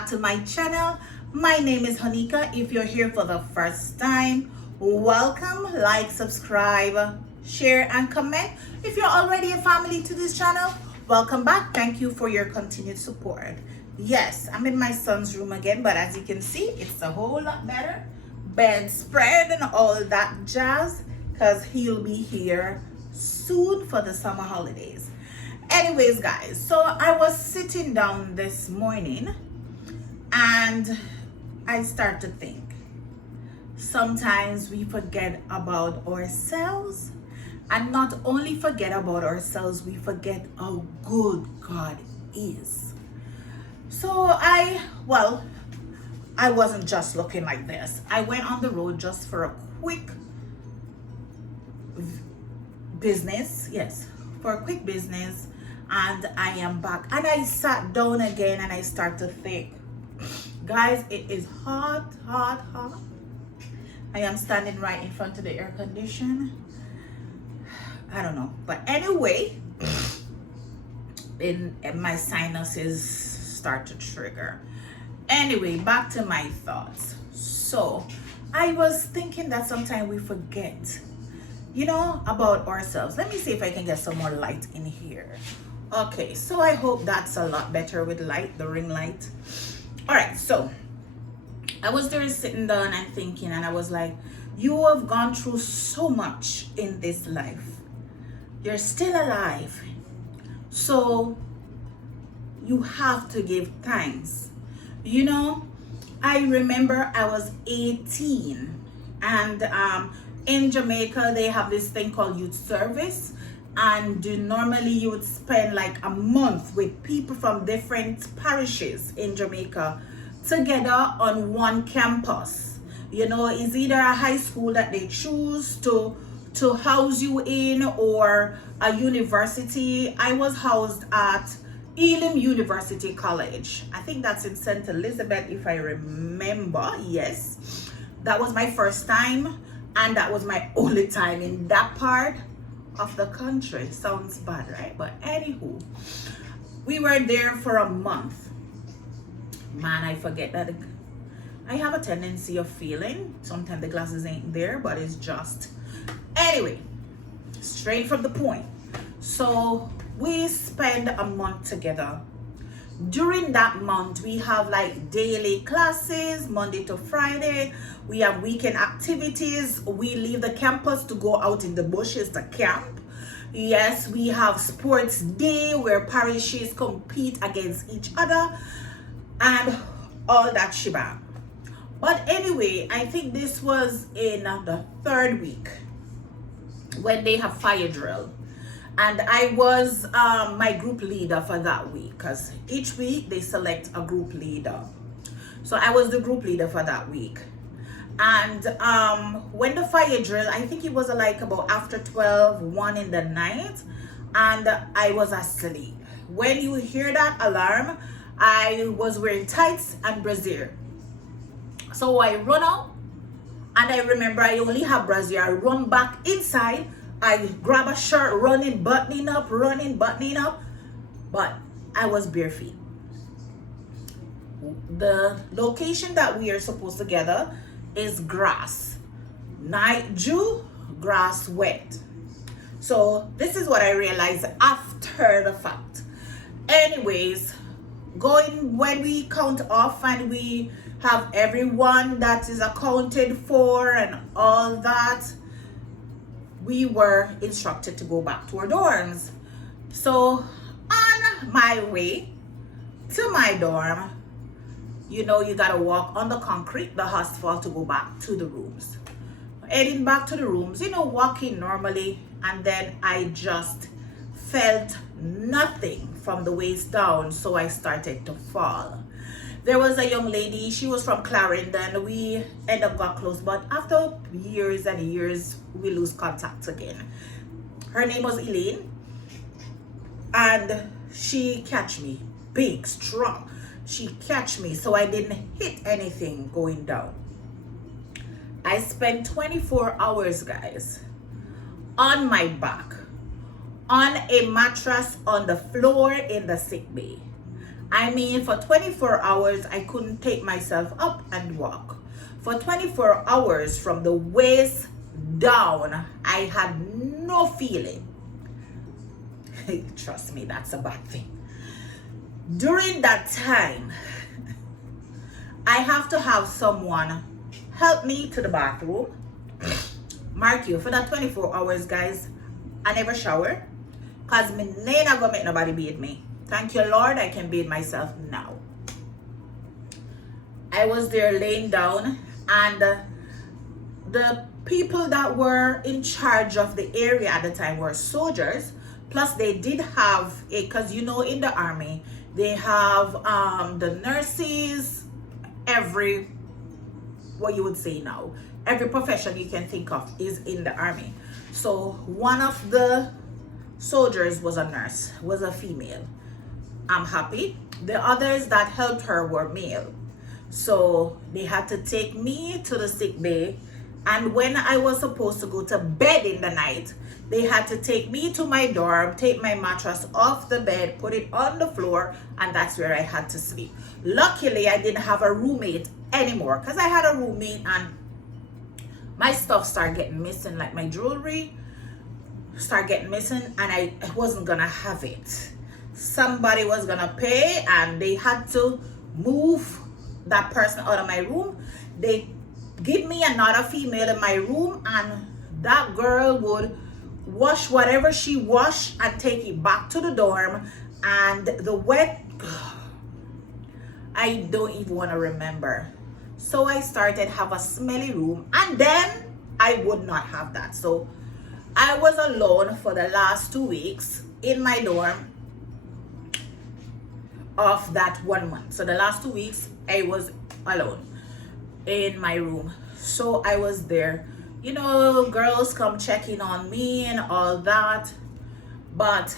back to my channel. My name is Honeika. If you're here for the first time, welcome. Like, subscribe, share, and comment. If you're already a family to this channel, welcome back. Thank you for your continued support. Yes, I'm in my son's room again, but as you can see, it's a whole lot better. Bed spread and all that jazz, because he'll be here soon for the summer holidays. Anyways, guys, so I was sitting down this morning and I start to think, sometimes we forget about ourselves, and not only forget about ourselves, we forget how good God is. So I wasn't just looking like this. I went on the road just for a quick business. Yes, for a quick business. And I am back. And I sat down again and I start to think, guys, it is hot, hot, hot. I am standing right in front of the air condition. I don't know. But anyway, my sinuses start to trigger. Anyway, back to my thoughts. So I was thinking that sometimes we forget, about ourselves. Let me see if I can get some more light in here. Okay, so I hope that's a lot better with light, the ring light. All right, so I was there sitting down and thinking, and I was like, you have gone through so much in this life. You're still alive. So you have to give thanks. I remember I was 18 and in Jamaica, they have this thing called youth service. And normally you would spend like a month with people from different parishes in Jamaica together on one campus. It's either a high school that they choose to house you in, or a university. I was housed at Elim University College. I think that's in St. Elizabeth, if I remember. Yes, that was my first time, and that was my only time in that part of the country. Sounds bad, right? But anywho, we were there for a month. Man, I forget that I have a tendency of feeling sometimes the glasses ain't there, but it's just anyway, straight from the point. So we spend a month together. During that month, we have like daily classes, Monday to Friday. We have weekend activities. We leave the campus to go out in the bushes to camp. Yes, we have sports day where parishes compete against each other and all that shebang. But anyway, I think this was in the third week when they have fire drill. And I was my group leader for that week, because each week they select a group leader. So I was the group leader for that week. And when the fire drill, I think it was like about after 12, 1 in the night, and I was asleep. When you hear that alarm, I was wearing tights and brassiere. So I run out, and I remember I only have brassiere. I run back inside. I grab a shirt, running, buttoning up, but I was bare feet. The location that we are supposed to gather is grass. Night dew, grass wet. So this is what I realized after the fact. Anyways, when we count off and we have everyone that is accounted for and all that, we were instructed to go back to our dorms. So on my way to my dorm, you gotta walk on the concrete, the asphalt, to go back to the rooms. Heading back to the rooms, walking normally, and then I just felt nothing from the waist down, so I started to fall. There was a young lady, she was from Clarendon. We end up got close, but after years and years, we lose contact again. Her name was Elaine, and she catch me, big, strong. She catch me, so I didn't hit anything going down. I spent 24 hours, guys, on my back, on a mattress on the floor in the sick bay. I mean, for 24 hours, I couldn't take myself up and walk. For 24 hours, from the waist down, I had no feeling. Trust me, that's a bad thing. During that time, I have to have someone help me to the bathroom. Mark you, for that 24 hours, guys, I never shower. Because me not gonna make nobody bathe me. Thank you, Lord, I can bathe myself now. I was there laying down, and the people that were in charge of the area at the time were soldiers. Plus, they did have a, because you know, in the army, they have the nurses, what you would say now, every profession you can think of is in the army. So one of the soldiers was a nurse, was a female. I'm happy. The others that helped her were male. So they had to take me to the sick bay. And when I was supposed to go to bed in the night, they had to take me to my dorm, take my mattress off the bed, put it on the floor, and that's where I had to sleep. Luckily, I didn't have a roommate anymore, because I had a roommate and my stuff started getting missing, like my jewelry started getting missing, and I wasn't gonna have it. Somebody was gonna pay, and they had to move that person out of my room. They give me another female in my room, and that girl would wash whatever she washed and take it back to the dorm. And the wet, I don't even want to remember. So I started have a smelly room, and then I would not have that. So I was alone for the last 2 weeks in my dorm of that 1 month. So the last 2 weeks I was alone in my room. So I was there, you know, girls come checking on me and all that. But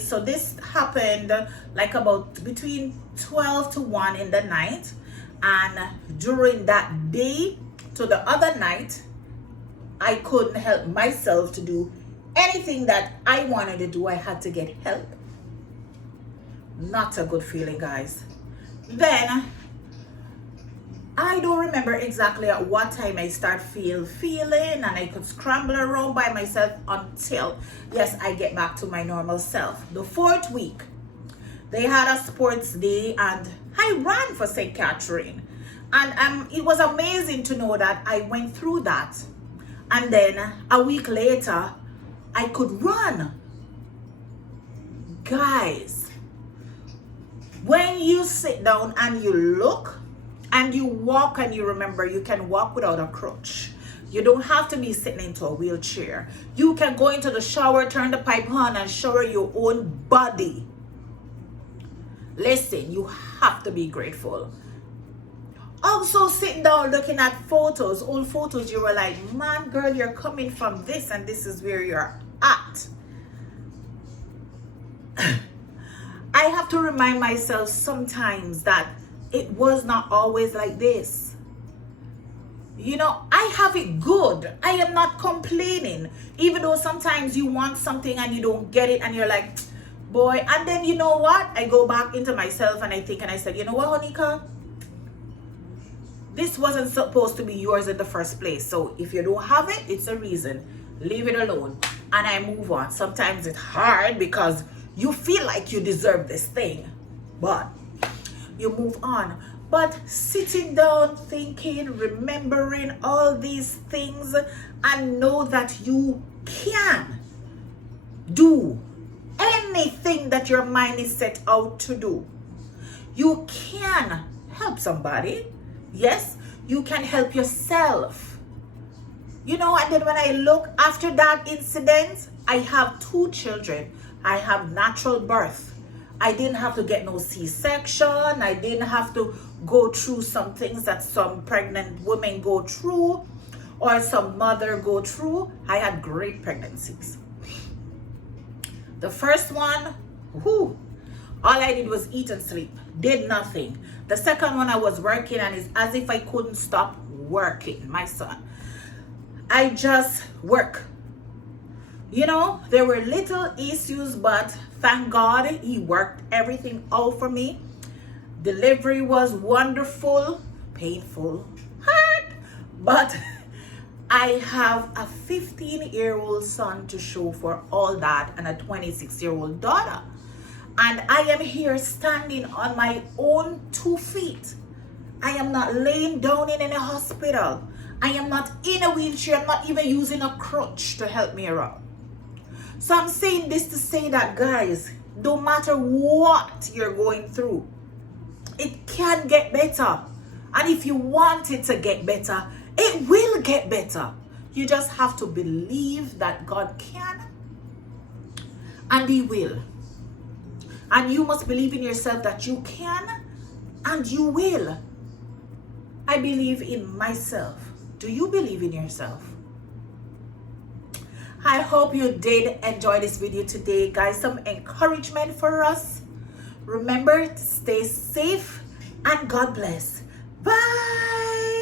so this happened like about between 12 to 1 in the night, and during that day to the other night, I couldn't help myself to do anything that I wanted to do. I had to get help. Not a good feeling, guys. Then I don't remember exactly at what time I start feeling, and I could scramble around by myself until, yes, I get back to my normal self. The 4th week, they had a sports day, and I ran for St. Catherine. And it was amazing to know that I went through that. And then a week later, I could run. Guys, when you sit down and you look and you walk, and you remember you can walk without a crutch. You don't have to be sitting into a wheelchair. You can go into the shower, turn the pipe on, and shower your own body. Listen, you have to be grateful. Also, sitting down looking at photos, old photos, you were like, man, girl, you're coming from this, and this is where you're at. I have to remind myself sometimes that it was not always like this. You know, I have it good. I am not complaining. Even though sometimes you want something and you don't get it, and you're like, boy. And then you know what? I go back into myself and I think, and I said, you know what, Honeika? This wasn't supposed to be yours in the first place. So if you don't have it, it's a reason. Leave it alone. And I move on. Sometimes it's hard because you feel like you deserve this thing, but you move on. But sitting down, thinking, remembering all these things, and know that you can do anything that your mind is set out to do. You can help somebody. Yes, you can help yourself. You know, and then when I look after that incident, I have 2 children. I have natural birth. I didn't have to get no C-section. I didn't have to go through some things that some pregnant women go through, or some mother go through. I had great pregnancies. The first one, all I did was eat and sleep. Did nothing. The second one, I was working, and it's as if I couldn't stop working, my son. I just work. You know, there were little issues, but thank God he worked everything out for me. Delivery was wonderful, painful, hard, but I have a 15-year-old son to show for all that and a 26-year-old daughter. And I am here standing on my own 2 feet. I am not laying down in any hospital. I am not in a wheelchair. I'm not even using a crutch to help me around. So I'm saying this to say that, guys, no matter what you're going through, it can get better. And if you want it to get better, it will get better. You just have to believe that God can and he will. And you must believe in yourself that you can and you will. I believe in myself. Do you believe in yourself? I hope you did enjoy this video today, guys. Some encouragement for us. Remember to stay safe and God bless. Bye.